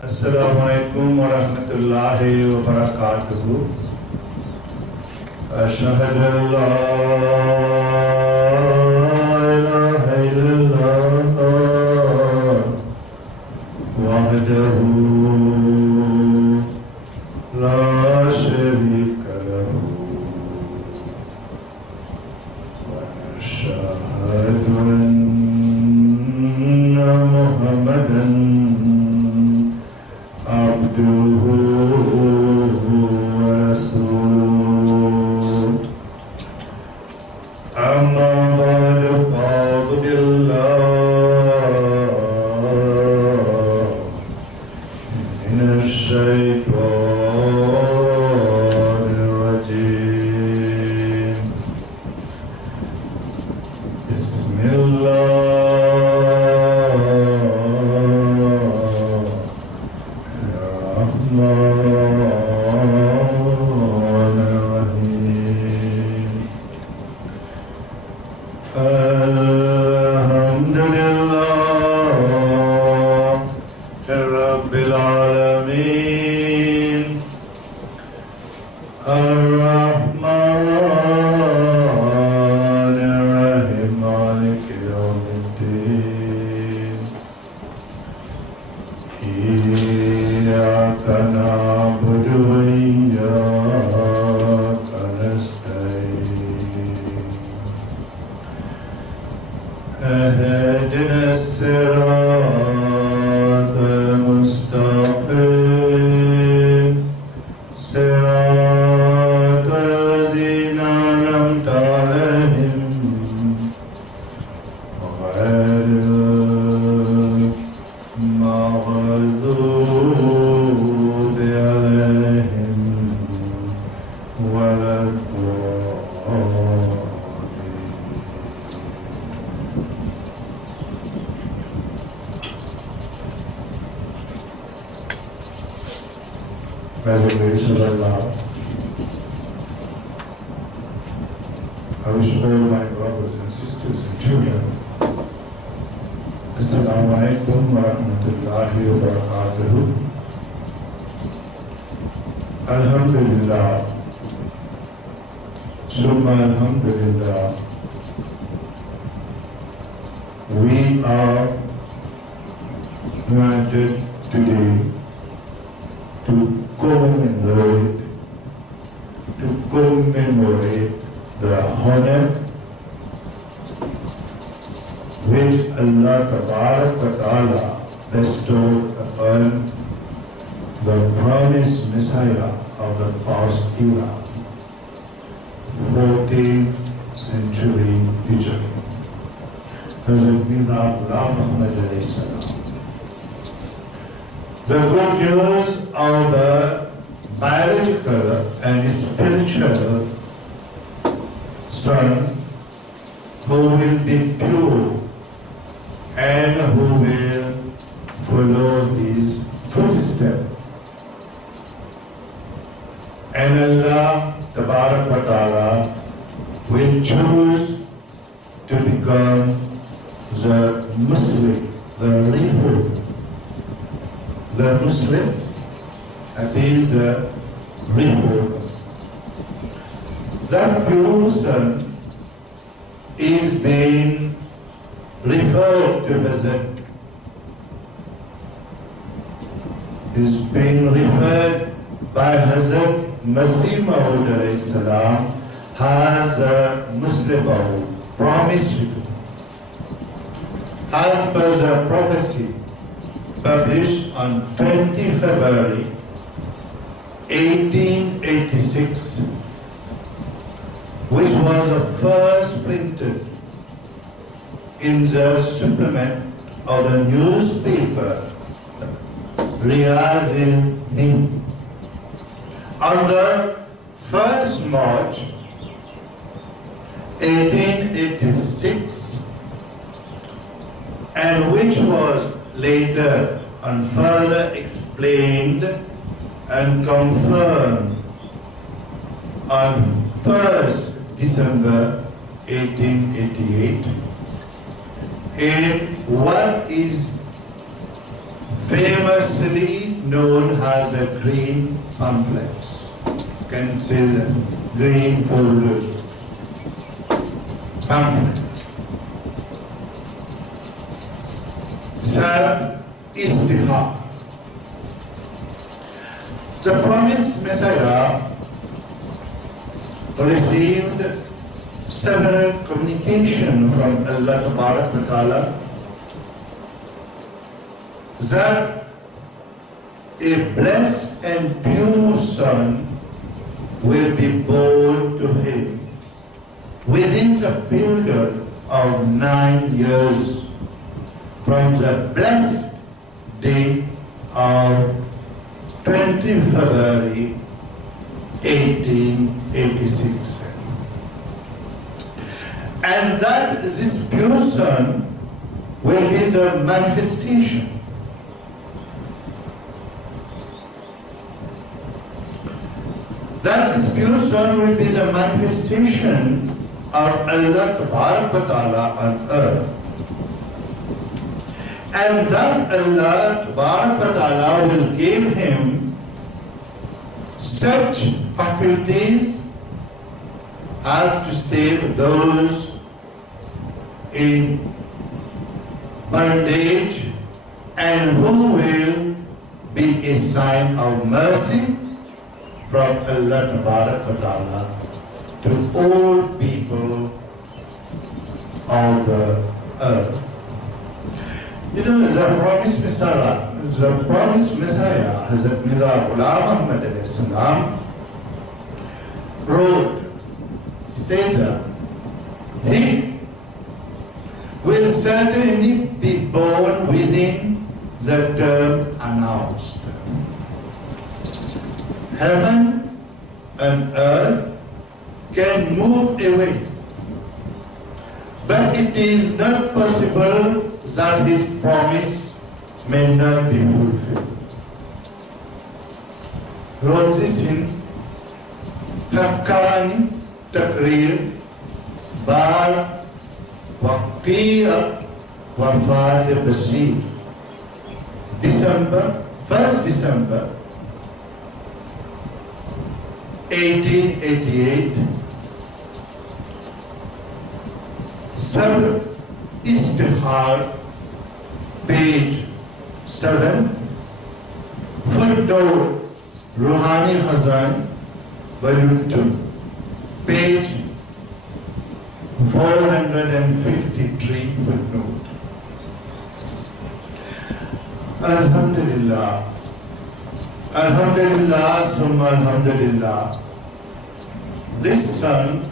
Assalamualaikum warahmatullahi wabarakatuh. Ashhadu an la ilaha illallah wahdahu la sharika lahu wa ashhadu anna Muhammadan عبده ورسوله أما بعد فأعوذ بالله من الشيطان الرجيم بسم الله اهدنا الصراط المستقيم صراط الذين أنعمت عليهم غير المغضوب عليهم ولا By the grace of Allah, I wish all my brothers and sisters and children, Assalamu alaikum wa rahmatullahi wa barakatuh. Alhamdulillah, Summa Alhamdulillah, we are granted today to commemorate the honor which Allah Ta'ala bestowed upon the promised Messiah of the past era, 14th century Hijri, Hazrat Mirza Ghulam Muhammad alayhi salam. The good news of the biological and spiritual son who will be pure and who will follow his footsteps. And Allah Ta'ala will choose to become the Muslim, the reform. The Muslim, that is a reformer. That person is being referred to as is being referred by Hazrat Masih Maud alayhi salam as a Muslim Maud, promised reform. As per the prophecy published on 20 February 1886, which was the first printed in the supplement of the newspaper Riyaz al-Hind. On the 1st March 1886, and which was later and further explained and confirmed on 1st December 1888 in what is famously known as the green pamphlets. You can say the green folders. Pamphlet. Sir Istihar. The promised Messiah received several communications from Allah Tabarak wa Ta'ala that a blessed and pure son will be born to him within the period of 9 years from the blessed day of 20 February 1886. And that this pure son will be the manifestation that this pure son will be the manifestation of Allah Tabarak wa Ta'ala on earth. And that Allah Tabarak wa Ta'ala will give him such faculties as to save those in bondage and who will be a sign of mercy from Allah Tabarak wa Ta'ala to all people of the earth. You know, the promised Messiah, Hazrat Mirza Ghulam Ahmad alayhi salam, wrote, said that he will certainly be born within the term announced. Heaven and earth can move away, but it is not possible that his promise may not be fulfilled. Wrote this in Hakani Takrir Bar Waqiyat Wafat Basir, December 1st December 1888. Sir Istihar, page 7, footnote Ruhani Hazan, volume 2, page 453, footnote. Alhamdulillah, Alhamdulillah, Summa Alhamdulillah. This son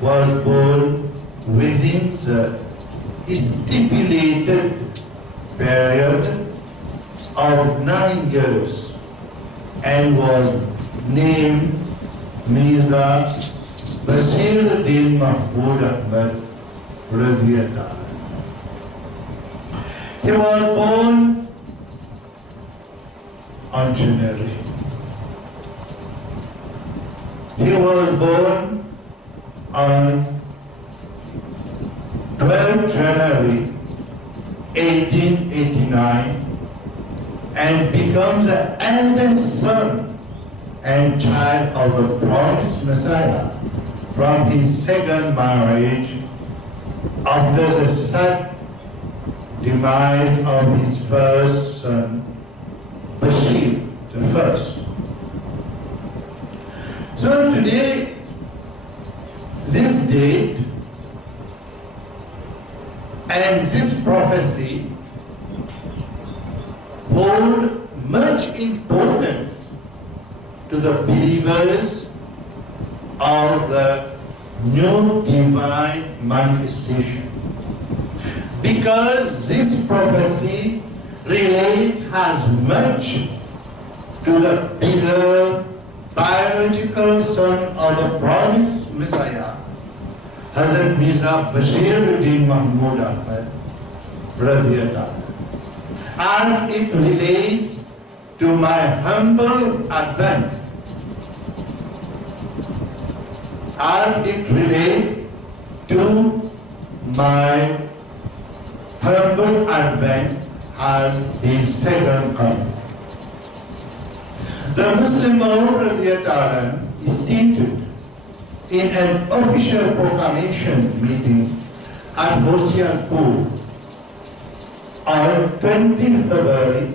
was born within the stipulated period of 9 years and was named Mirza Basiruddin Mahmud Ahmad Radiyallahu. He was born on January. He was born on 12 January 1889 and becomes the eldest son and child of the promised Messiah from his second marriage after the sad demise of his first son, Bashir the first. So today, this date and this prophecy hold much importance to the believers of the new divine manifestation, because this prophecy relates as much to the beloved biological son of the promised Messiah, Hazrat Mirza Basiruddin Mahmud Ahmad Radiyallahu, as it relates to my humble advent, as it relates to my humble advent as his second coming. The Muslim Maud stated in an official proclamation meeting at Hoshiarpur on 20 February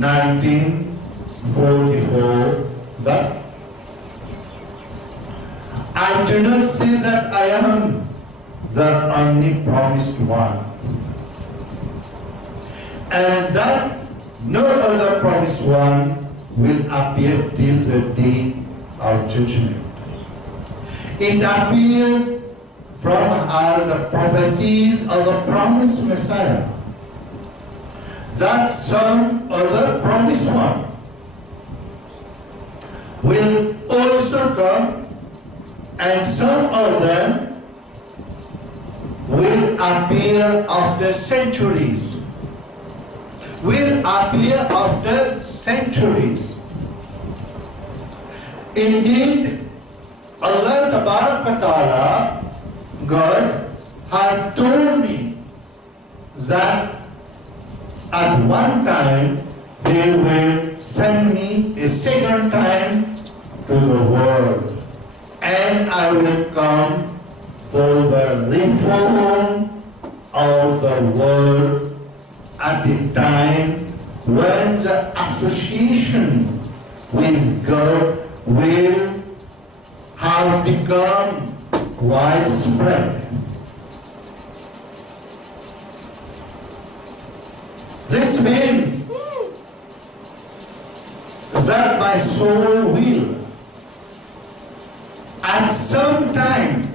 1944 that I do not say that I am the only promised one, and that no other promised one will appear till the day of judgment. It appears from us the prophecies of the promised Messiah that some other promised one will also come, and some of them will appear after centuries. Will appear after centuries. Indeed, Allah Ta'ala, God, has told me that at one time He will send me a second time to the world, and I will come for the reform of the world at the time when the association with God will have become widespread. This means that my soul will at some time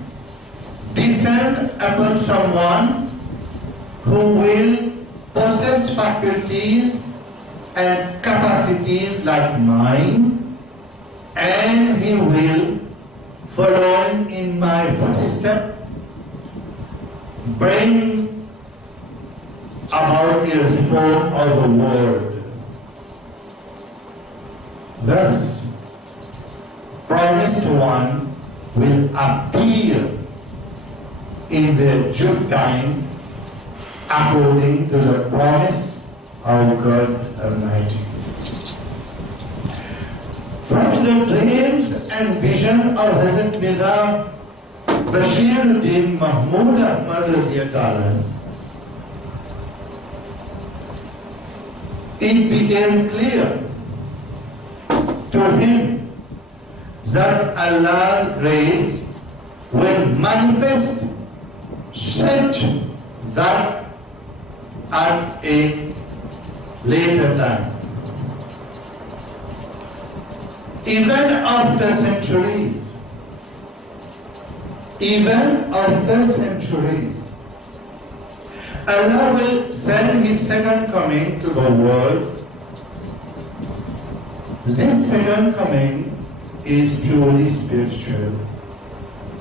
descend upon someone who will possess faculties and capacities like mine, and he will, following in my footsteps, bring about a reform of the world. Thus, promised one will appear in the due time according to the promise of God Almighty. From the dreams and vision of Hazrat Mirza Bashiruddin Mahmud Ahmad radiyallahu ta'ala, it became clear to him that Allah's grace will manifest such that at a later time. Even after centuries, Allah will send His second coming to the world. This second coming is purely spiritual.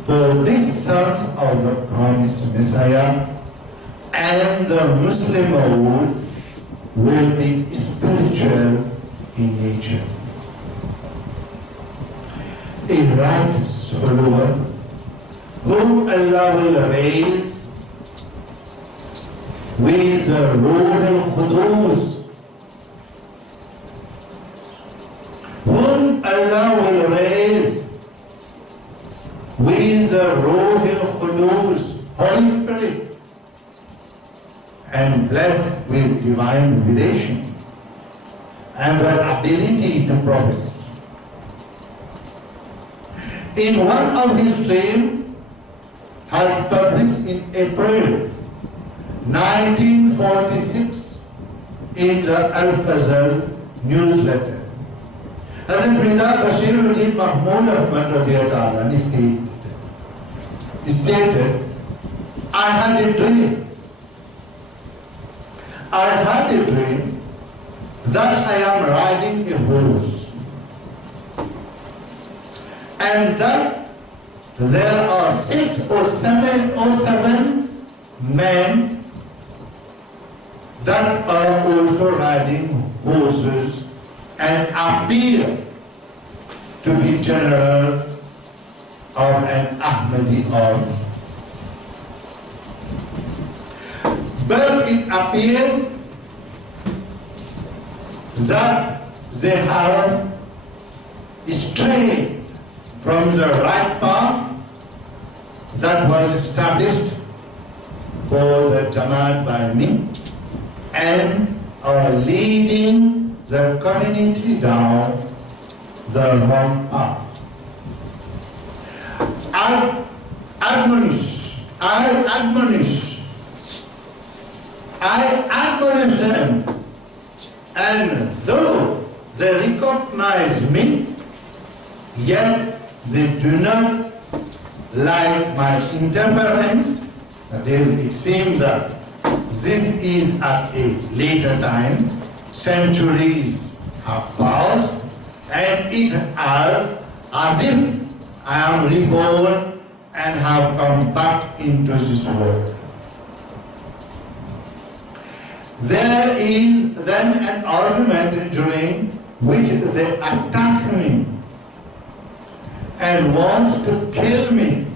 For these sons of the promised Messiah and the Muslim world will be spiritual in nature. A righteous follower whom Allah will raise with the Ruh al-Qudus, whom Allah will raise with the Ruh al-Qudus, Holy Spirit, and blessed with divine revelation and the ability to prophesy. In one of his dreams, has published in April 1946 in the Al-Fazl newsletter, Hazrat Mirza Bashiruddin Mahmud Ahmad radiyallahu ta'ala stated, I had a dream that I am riding a horse, and that there are 6 or 7 men that are also riding horses and appear to be general of an Ahmadi army. But it appears that they have strayed from the right path that was established for the Jamaat by me and are leading the community down the wrong path. I admonish them, and though they recognize me, yet they do not like my interference. That is, it seems that this is at a later time, centuries have passed, and it as if I am reborn and have come back into this world. There is then an argument during which they attack me and wants to kill me,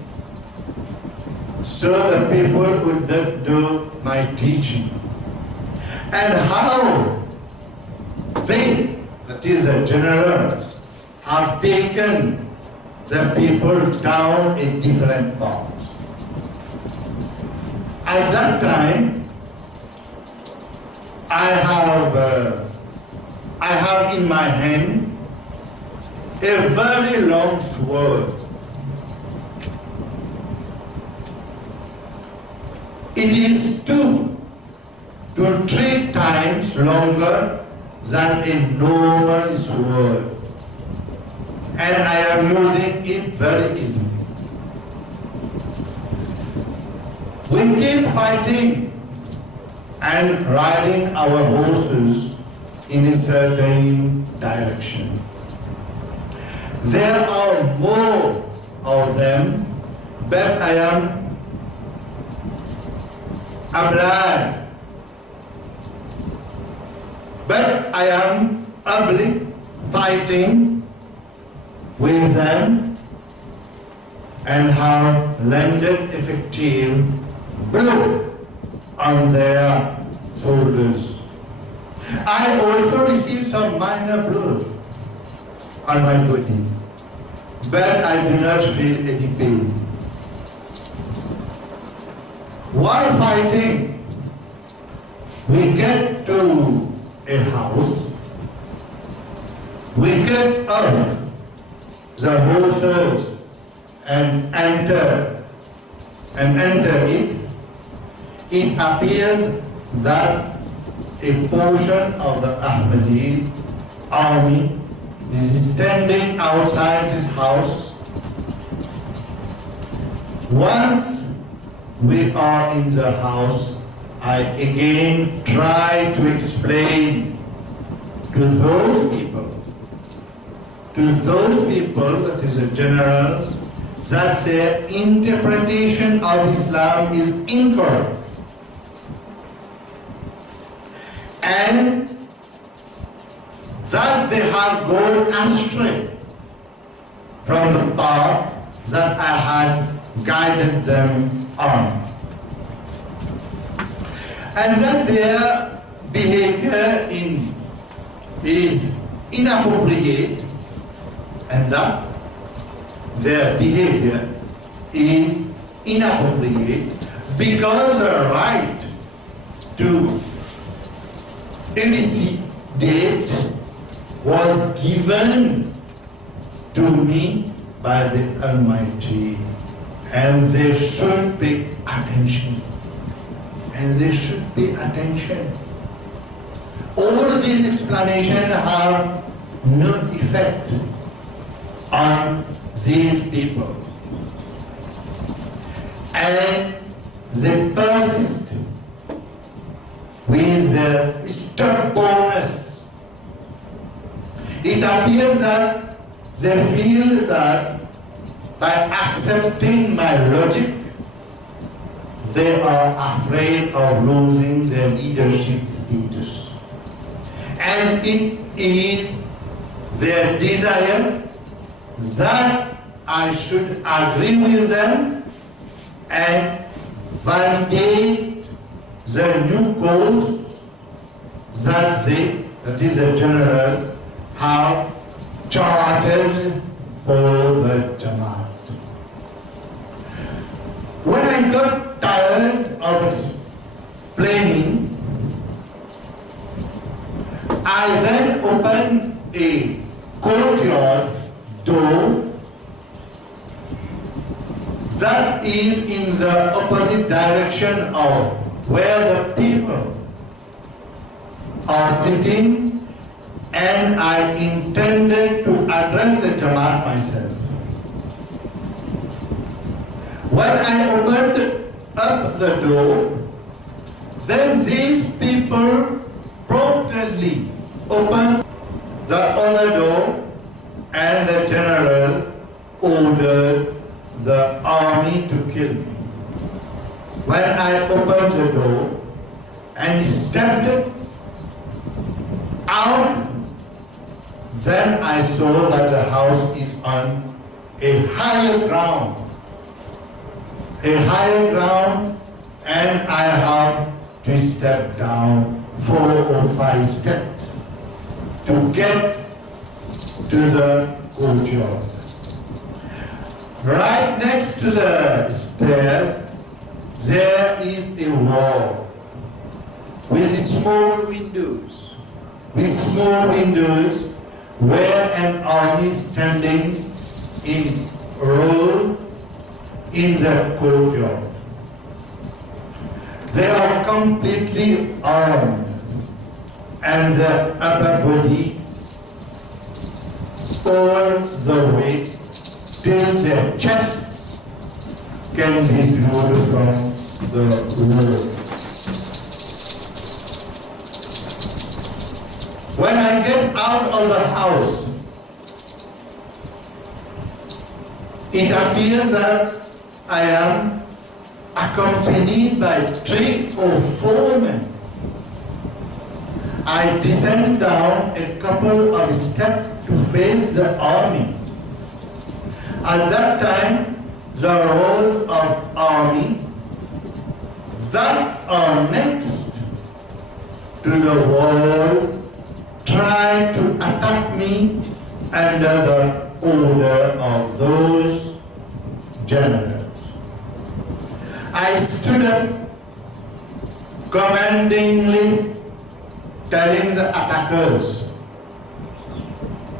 so the people would not do my teaching. And how they, that is the generals, have taken the people down a different path. At that time, I have in my hand a very long sword. It is 2 to 3 times longer than a normal sword, and I am using it very easily. We keep fighting and riding our horses in a certain direction. There are more of them, but I am obliged. But I am ugly fighting with them and have landed effective blow on their shoulders. I also received some minor blows on my body, but I do not feel any pain. While fighting, we get to a house, we get off the horses and enter it. It appears that a portion of the Ahmadi army is standing outside this house. Once we are in the house, I again try to explain to those people, that is the generals, that their interpretation of Islam is incorrect. And that they have gone astray from the path that I had guided them on. And that their behavior is inappropriate, and that their behavior is inappropriate because the right to elucidate was given to me by the Almighty, and there should be attention. And there should be attention. All these explanations have no effect on these people. And they persist with their stubbornness. It appears that they feel that by accepting my logic, they are afraid of losing their leadership status. And it is their desire that I should agree with them and validate the new cause that is a general, have charted for the Jamaat. When I got tired of explaining, I then opened a courtyard door that is in the opposite direction of where the people are sitting, and I intended to address the Jamaat myself. When I opened up the door, then these people promptly opened the other door, and the general ordered the army to kill me. When I opened the door and stepped out, then I saw that the house is on a higher ground. And I have to step down 4 or 5 steps to get to the courtyard. Right next to the stairs, there is a wall with small windows, where an army standing in row in the courtyard. They are completely armed, and the upper body all the way till their chest can be viewed from the wall. When I get out of the house, it appears that I am accompanied by 3 or 4 men. I descend down a couple of steps to face the army. At that time, the rows of army that are next to the wall tried to attack me under the order of those generals. I stood up commandingly, telling the attackers,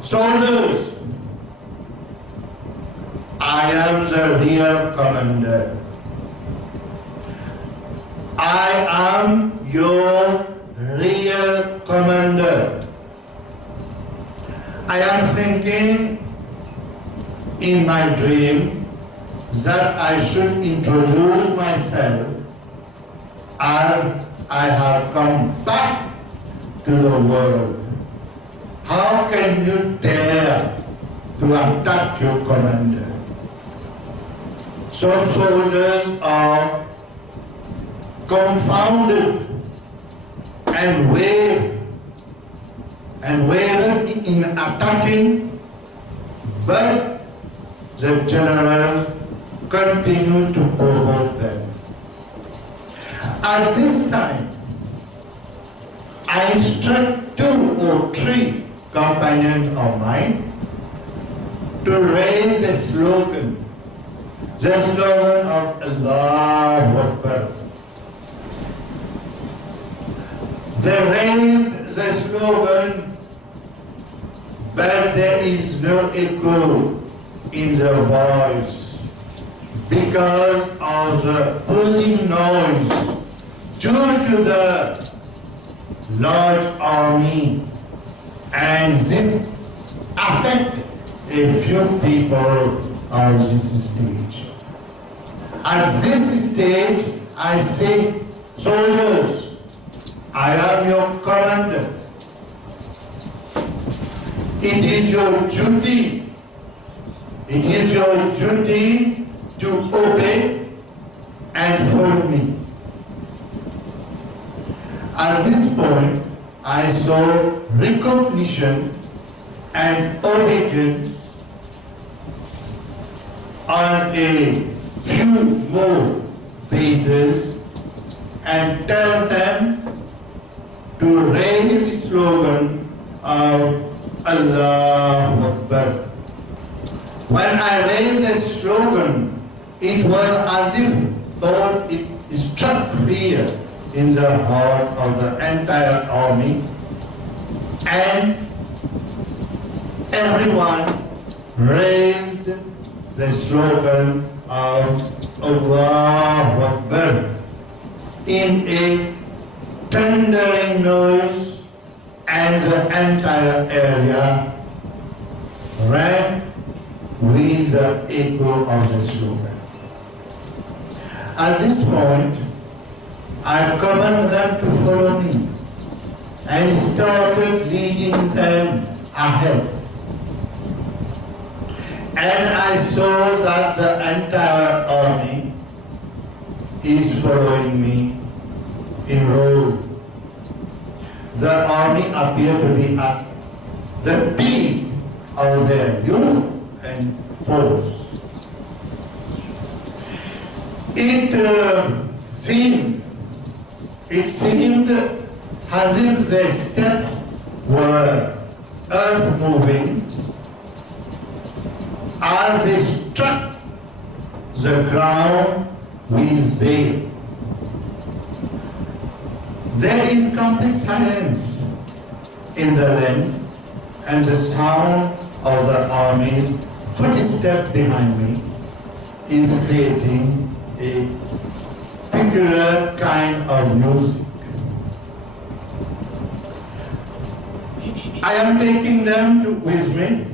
"Soldiers, I am the real commander. I am your real commander." I am thinking in my dream that I should introduce myself as I have come back to the world. How can you dare to attack your commander? Some soldiers are confounded and wavered in attacking, but the general continued to provoke them. At this time, I instruct 2 or 3 companions of mine to raise a slogan, the slogan of Allahu Akbar. They raised the slogan, but there is no echo in the voice because of the buzzing noise due to the large army, and this affects a few people on this stage. At this stage, I say, "Soldiers, I am your commander. It is your duty to obey and follow me." At this point, I saw recognition and obedience on a few more faces, and tell them to raise the slogan of Allahu Akbar. When I raised a slogan, it was as if thought it struck fear in the heart of the entire army, and everyone raised the slogan of Allahu Akbar in a thundering noise, and the entire area rang with the echo of the slogan. At this point, I commanded them to follow me and started leading them ahead. And I saw that the entire army is following me in row. The army appeared to be at the peak of their youth and force. It seemed as if the steps were earth moving as they struck the ground with zeal. There is complete silence in the land, and the sound of the army's footsteps behind me is creating a peculiar kind of music. I am taking them with me.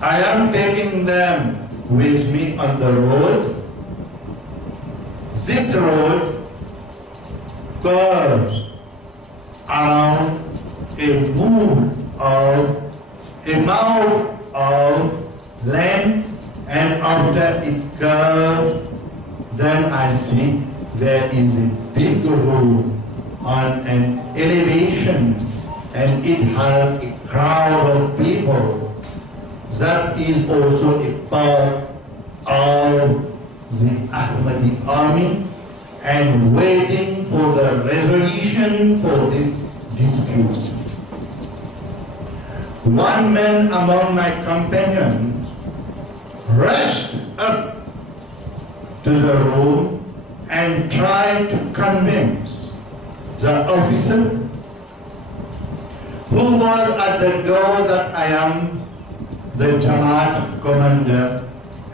I am taking them with me on the road. This road curves around a mouth of land, and after it curves, then I see there is a big road on an elevation, and it has a crowd of people. That is also a part of the Ahmadi army and waiting for the resolution for this dispute. One man among my companions rushed up to the room and tried to convince the officer who was at the door that I am the Jamaat commander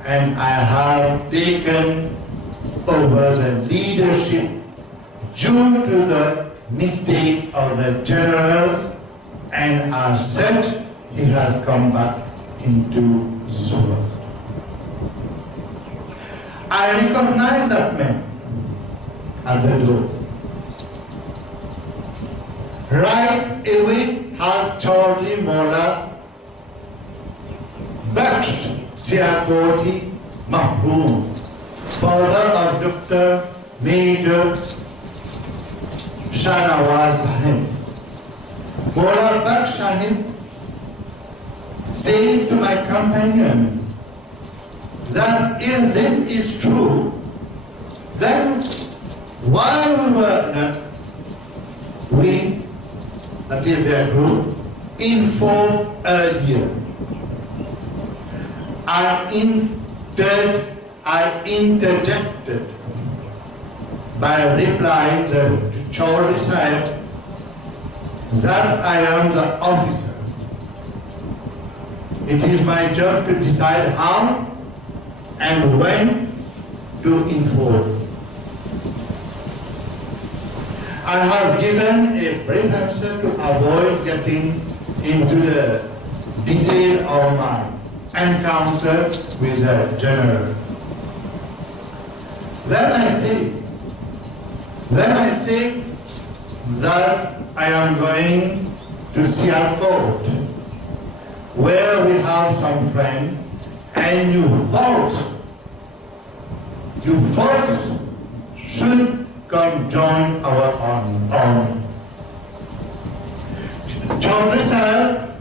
and I have taken over the leadership due to the mistake of the generals, and are said he has come back into this world. I recognize that man at the door. Right away has Chaudhry Mola Baksht Siakoti Mahmood, father of Dr. Major Shahnawaz Sahib. Mola Baksht Sahib says to my companion that if this is true, then why were not we, that is their group, informed earlier? I interjected by replying to Chaudhry Sahib that I am the officer. It is my job to decide how and when to inform. I have given a brief answer to avoid getting into the detail of my encounter with the general. Then I say that I am going to Sialkot, where we have some friends, and you folks should come join our army. Chaudhry Sahib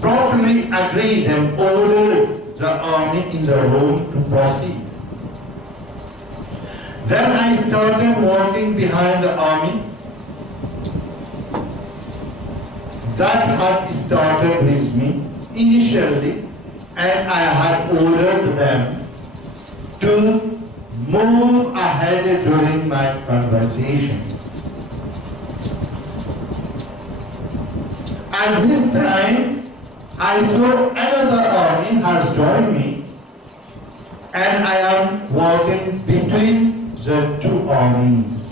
promptly agreed and ordered the army in the room to proceed. Then I started walking behind the army, that had started with me initially, and I had ordered them to move ahead during my conversation. At this time, I saw another army has joined me, and I am walking between the two armies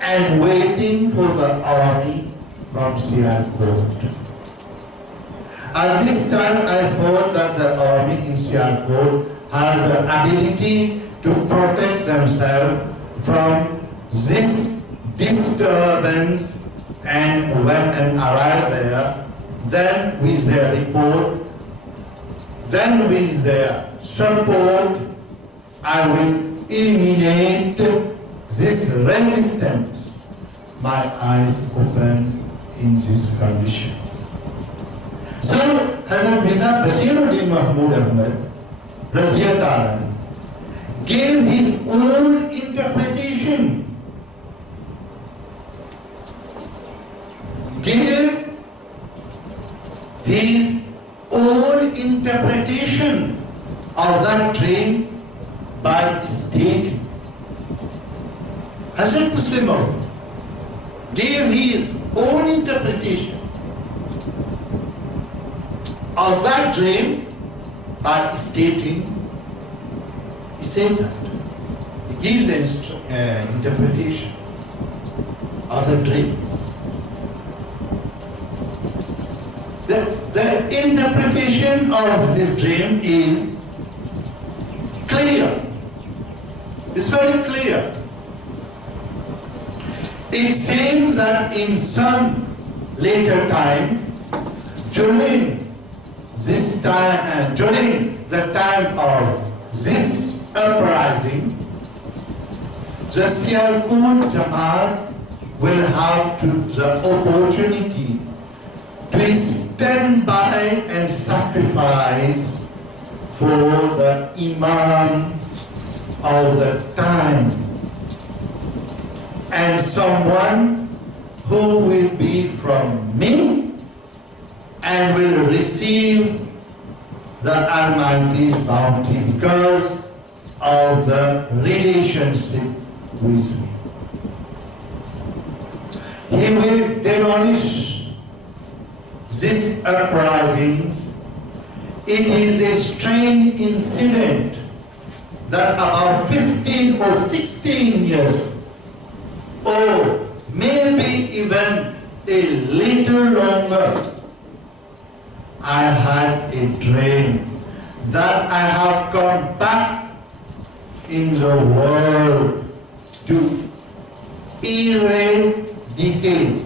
and waiting for the army from Sialkot. At this time, I thought that the army in Sialkot has the ability to protect themselves from this disturbance, and when I arrive there, then with their report, then with their support, I will eliminate this resistance. My eyes open in this condition. So, Hazrat Mirza Bashiruddin Mahmud Ahmad Raziyat gave his own interpretation. Gave his own interpretation of that dream by stating. Hazrat Muslim Maud gave his own interpretation of that dream by stating, he said that. He gives an interpretation of the dream. The interpretation of this dream is clear. It's very clear. It seems that in some later time, during this time, during the time of this uprising, the Sialkot Jamaat will have the opportunity to stand by and sacrifice for the Imam of the time, and someone who will be from me and will receive the Almighty's bounty because of the relationship with me. He will demolish these uprisings. It is a strange incident that about 15 or 16 years, or maybe even a little longer, I had a dream that I have come back in the world to eradicate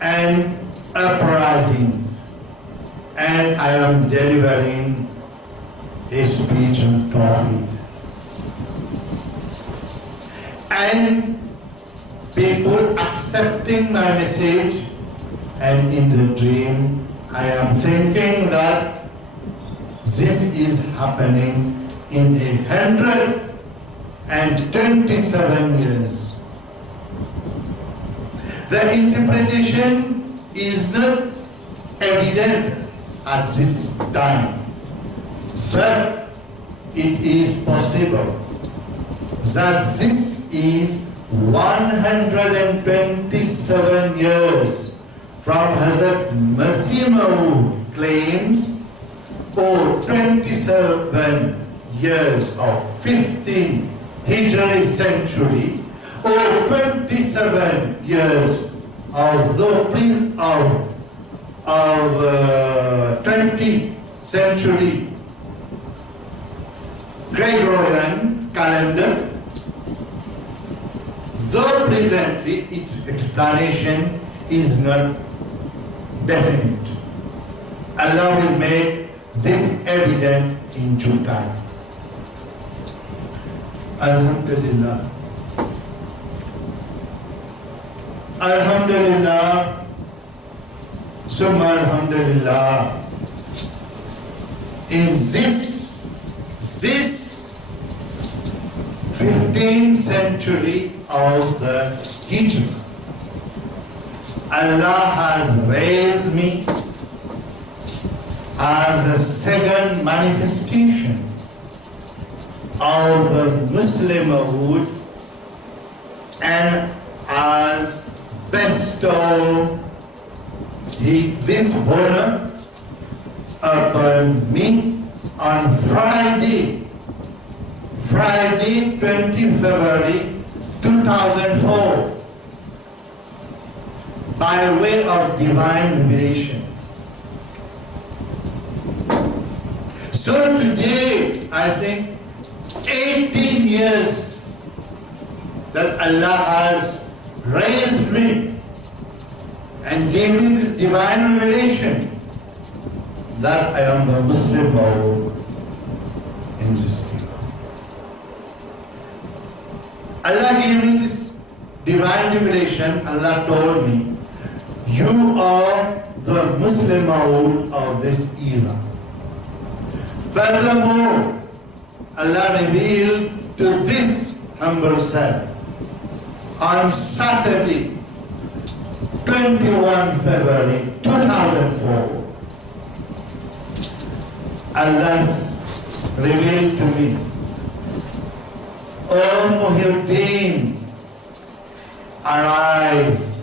and uprisings, and I am delivering a speech on Tawheed. And people accepting my message, and in the dream I am thinking that this is happening in 127 years. The interpretation is not evident at this time, but it is possible that this is 127 years from Hazrat Masih Maud claims, or 27 years of 15th Hijri century, or 27 years of the 20th century Gregorian calendar, though presently its explanation is not definite. Allah will make this evident in due time. Alhamdulillah. Alhamdulillah. Summa alhamdulillah. In this 15th century of the Hijrah. Allah has raised me as a second manifestation of the Muslimhood and as bestow this honor upon me on Friday 20 February 2004 by way of divine revelation. So today, I think 18 years that Allah has raised me and gave me this divine revelation that I am the Muslim Baud in this era. Allah gave me this divine revelation. Allah told me, you are the Muslim Baud of this era. Furthermore, Allah revealed to this humble self on Saturday, 21 February 2004, Allah revealed to me, O Muhyiddin, arise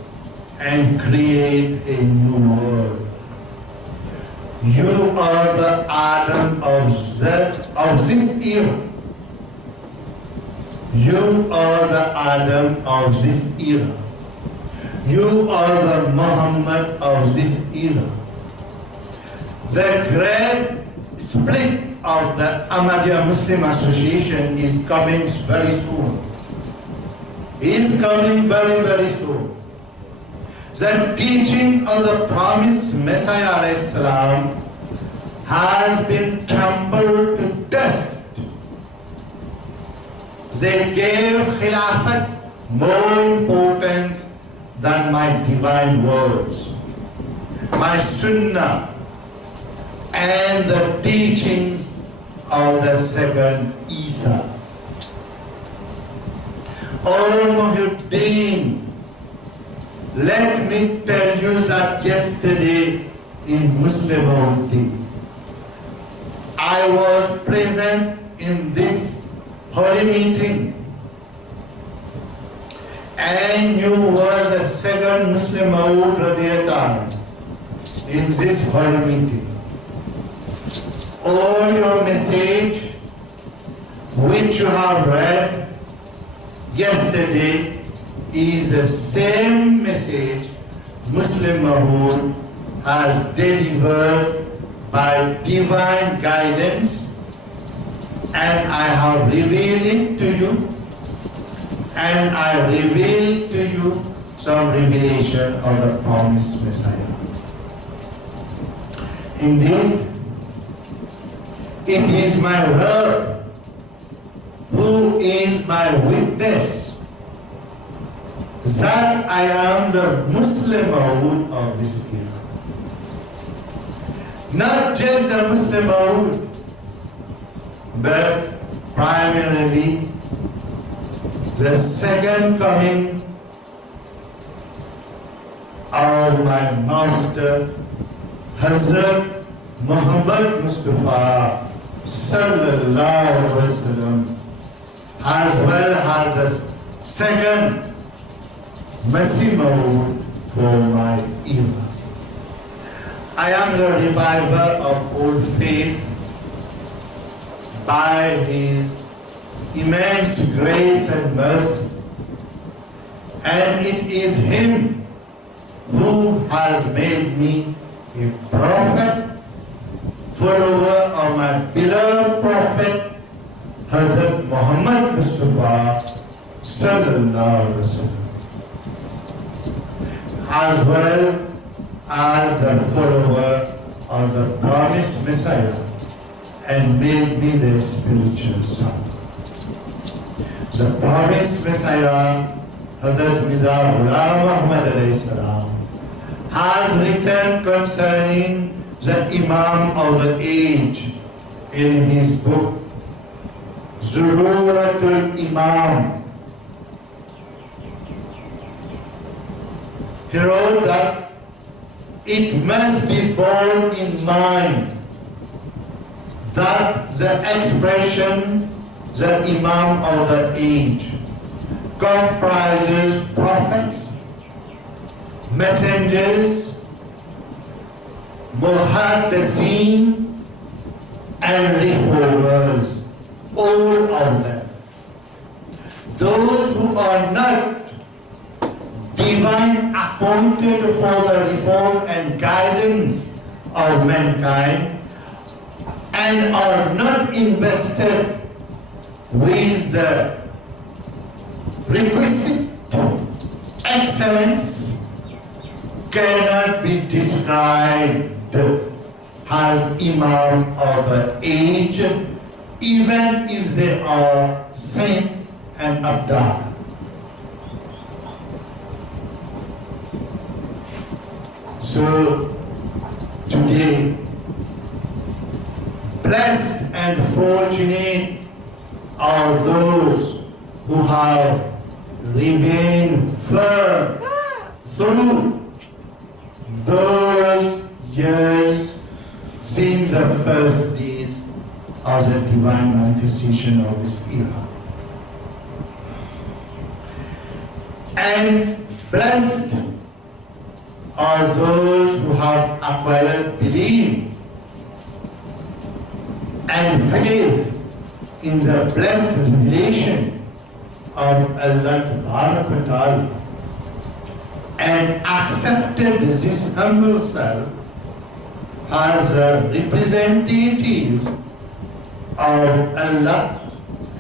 and create a new world. You are the Adam of this era. You are the Adam of this era. You are the Muhammad of this era. The great split of the Ahmadiyya Muslim Association is coming very soon. Is coming very, very soon. The teaching of the promised Messiah ﷺ has been trampled to dust. They gave Khilafat more importance than my divine words, my Sunnah, and the teachings of the second Isa. O Muhyiddin, let me tell you that yesterday in Muslim Day, I was present in this holy meeting, and you were the second Muslim Maud in this holy meeting. All your message which you have read yesterday is the same message Muslim Maud has delivered by divine guidance, and I have revealed it to you, and I reveal to you some revelation of the promised Messiah. Indeed, it is my Lord who is my witness that I am the Muslim Maud of this era. Not just the Muslim Maud, but primarily the second coming of my master, Hazrat Muhammad Mustafa Sallallahu Alaihi Wasallam, as well as the second Masih Maud for my era. I am the reviver of old faith by His immense grace and mercy, and it is Him who has made me a prophet, follower of my beloved prophet Hazrat Muhammad Mustafa Sallallahu Alaihi Wasallam, as well as a follower of the promised Messiah, and made me the spiritual son. The promised Messiah, Hazrat Mirza Ghulam Ahmad alayhi salam, has written concerning the Imam of the age in his book Zururatul Imam, He wrote that it must be borne in mind that the expression, the Imam of the age, comprises prophets, messengers, muhaddisin, and reformers, all of them. Those who are not divine appointed for the reform and guidance of mankind and are not invested with the requisite excellence cannot be described as Imam of the age, even if they are saint and abdal. So today, blessed and fortunate are those who have remained firm through those years since the first days of the divine manifestation of this era. And blessed are those who have acquired belief and faith in the blessed revelation of Allah Ta'ala and accepted this humble self as a representative of Allah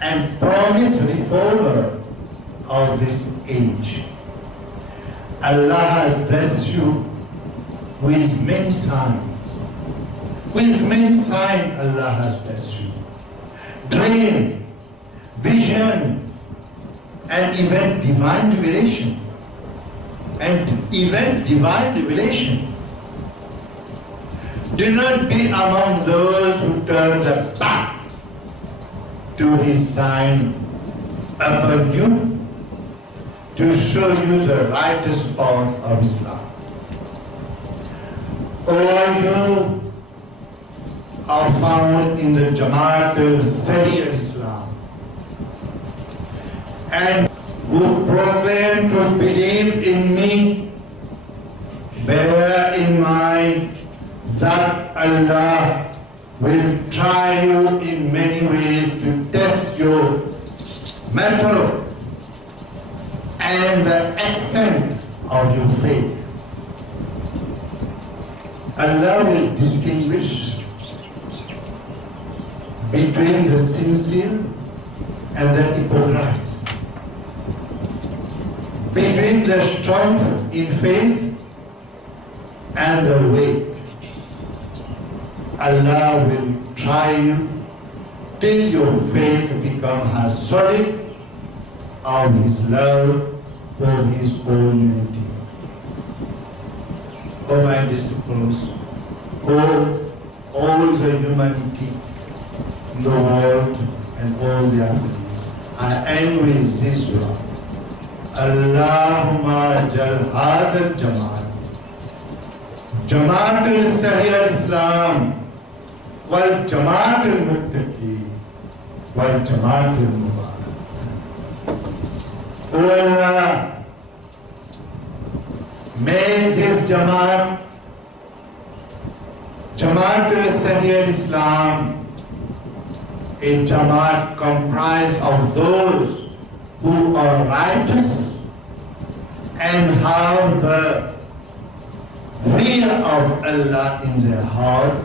and promised reformer of this age. Allah has blessed you with many signs. With many signs Allah has blessed you. Dream, vision, and even divine revelation. And even divine revelation. Do not be among those who turn the back to his sign upon you to show you the righteous path of Islam. All you are found in the Jamaat al-Sahih al-Islam and who proclaim to believe in me, bear in mind that Allah will try you in many ways to test your mental and the extent of your faith. Allah will distinguish between the sincere and the hypocrite, between the strong in faith and the weak. Allah will try you till your faith becomes as solid of His love for His own unity. O my disciples, all the humanity in the world and all their beliefs, I end with this dua. Allahumma jal hazal Jamaat, Jamaat al-Sahih al-Islam, wal Jamaat al-Muttaqi, wal Jamaat al-Mubarak. O Allah, make this Jamaat, Jamaat al-Sahih al-Islam, a Jamaat comprised of those who are righteous and have the fear of Allah in their heart,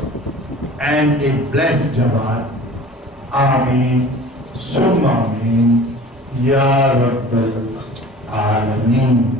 and a blessed Jamaat. Ameen. Summa Ameen. Ya Rabbal Alameen.